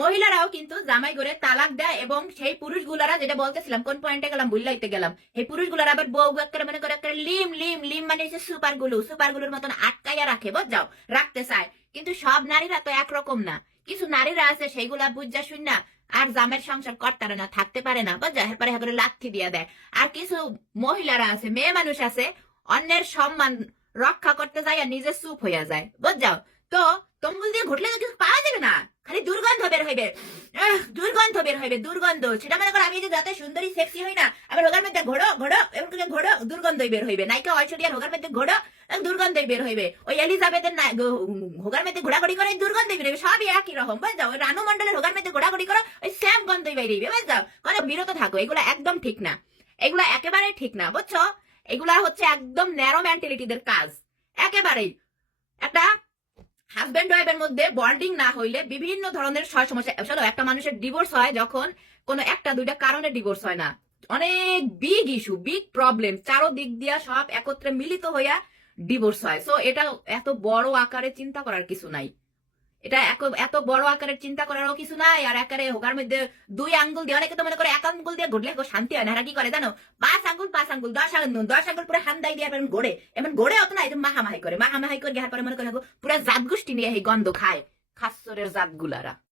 মহিলারাও কিন্তু জামাই করে তালাক দেয়, এবং সেই পুরুষগুলারা, যেটা বলতেছিলাম কোন পয়েন্টে গেলাম বুঝলাইতে গেলাম, এই পুরুষগুলারা আবার বউ করে মনে করে একটা লিম লিম লিম মানে হচ্ছে সুপারগুলোর মতন আটকাইয়া রাখে, বুঝাও, রাখতে চায়। কিন্তু সব নারীরা তো একরকম না, কিছু নারীরা আছে সেইগুলা বুঝা শুন না আর জামের সংসার করতে না, থাকতে পারে না, বুঝা, এরপরে করে লাথি দিয়ে দেয়। আর কিছু মহিলারা আছে, মেয়ে মানুষ আছে, অন্যের সম্মান রক্ষা করতে যায় আর নিজে চুপ হইয়া যায়, বুঝাও। তো তম্বুল দিয়ে ঘুরলে তো কিছু পাওয়া যাবে না, খালি দুর্গন্ধ বের হইবে, দুর্গন্ধ বের হইবে, দুর্গন্ধ। সেটা মনে করো আমি যে যত সুন্দরী সেক্সি হই না, আবার হোগার মধ্যে ঘোড়ো ঘোড়ো এমন করে ঘোড়ো, দুর্গন্ধই বের হইবে। নায়িকা ঐশ্বরিয়ার হোগার মধ্যে ঘোড়ো, দুর্গন্ধই বের হইবে। ওই এলিজাবেথের হোগার মধ্যে ঘোরাঘুরি করে দুর্গন্ধই বের হইবে। সবই একই রকম, বুঝ যাও। ওই রানু মন্ডলের হোগার মধ্যে ঘোরাঘুরি করো, ওই স্যাম গন্ধই বের হইবে, বুঝ যাও। মানে বিরত থাকো, এগুলো একদম ঠিক না, এগুলা একেবারে ঠিক না, বুঝছো। এগুলা হচ্ছে একদম ন্যারো মেন্টালিটিদের কাজ, একেবারেই। একটা হাজব্যান্ড ওয়াইফের মধ্যে বন্ডিং না হইলে বিভিন্ন ধরনের সমস্যা। চলো, একটা মানুষের ডিভোর্স হয় যখন কোনো একটা দুইটা কারণে ডিভোর্স হয় না, অনেক বিগ ইস্যু, বিগ প্রবলেম, চারো দিক দিয়া সব একত্রে মিলিত হইয়া ডিভোর্স হয়। সো এটা এত বড় আকারে চিন্তা করার কিছু নাই, এটা এত বড় আকারের চিন্তা করারও কিছু নাই। আর আকারে হোকার মধ্যে দুই আঙ্গুল দিয়ে, অনেকে তো মনে করে এক আঙ্গুল দিয়ে ঘুরলে শান্তি হয় না, এরা কি করে জানো, 5 আঙ্গুল 10 আঙ্গুল পুরো হান্দাই দিয়ে ঘোরে, এমন ঘোরে অত না, মাহামাহি করে গিয়ে পরে মনে করে পুরো জাত গোষ্ঠী নিয়ে এই গন্ধ খায়, খাসরের জাত গুলারা।